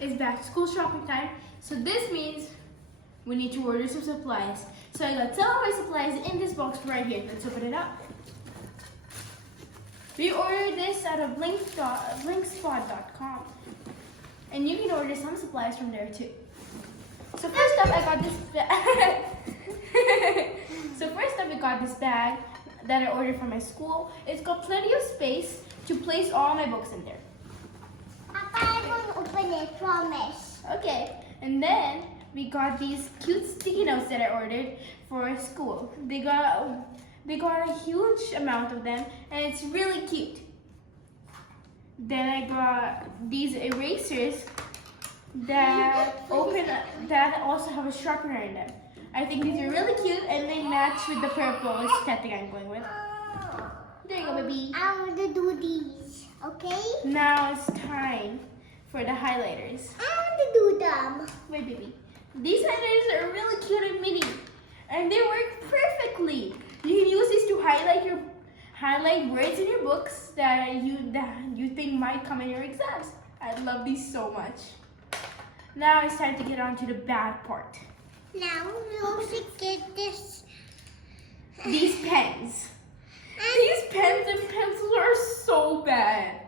it's back to school shopping time. So this means we need to order some supplies. So I got some of my supplies in this box right here. Let's open it up. We ordered this out of BlingSpot.com. And you can order some supplies from there too. So first up, I got this bag. we got this bag that I ordered from my school. It's got plenty of space to place all my books in there. Papa, I won't open it, promise. Okay, and then we got these cute sticky notes that I ordered for school. They got a huge amount of them, and it's really cute. Then I got these erasers that also have a sharpener in them. I think these are really cute, and they match with the purple aesthetic I'm going with. There you go, baby. I want to do these, okay? Now it's time for the highlighters. I want to do them. Wait, baby. These highlighters are really cute and mini, and they work perfectly. You can use these to highlight words in your books that you think might come in your exams. I love these so much. Now it's time to get on to the bad part. Now we also get this. These pens. These pens and pencils are so bad.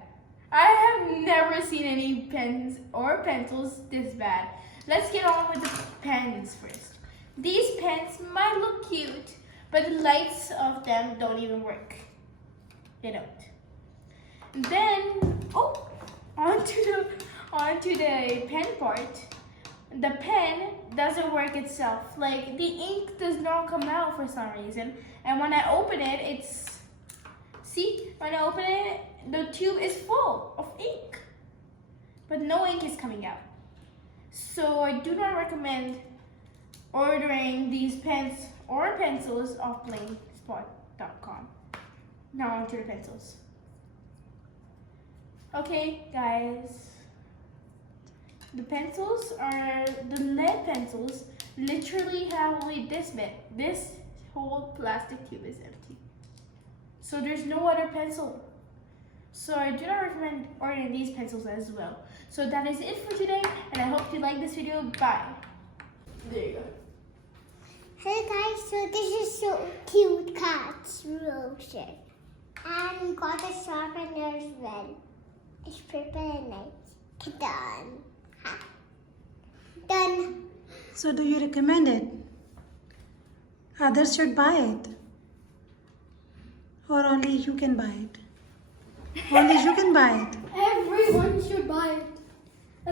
I have never seen any pens or pencils this bad. Let's get on with the pens first. These pens might look cute, but the lights of them don't even work. They don't. Then, onto the pen part. The pen doesn't work itself. Like, the ink does not come out for some reason. And when I open it, when I open it, the tube is full of ink. But no ink is coming out. So I do not recommend ordering these pens or pencils off BlingSpot.com. Now onto the pencils. Okay, guys. The pencils are the lead pencils. Literally have only this bit. This whole plastic tube is empty. So there's no other pencil. So I do not recommend ordering these pencils as well. So that is it for today, and I hope you like this video. Bye. There you go. Hey guys, so this is so cute cat's roses. And we got a sharpener as well. It's purple and nice. Done. Ha. Done. So do you recommend it? Others should buy it? Or only you can buy it? Only you can buy it. Everyone should buy it.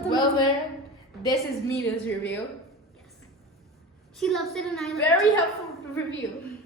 Well then, this is Mina's review. She loves it and I love it. Very helpful review.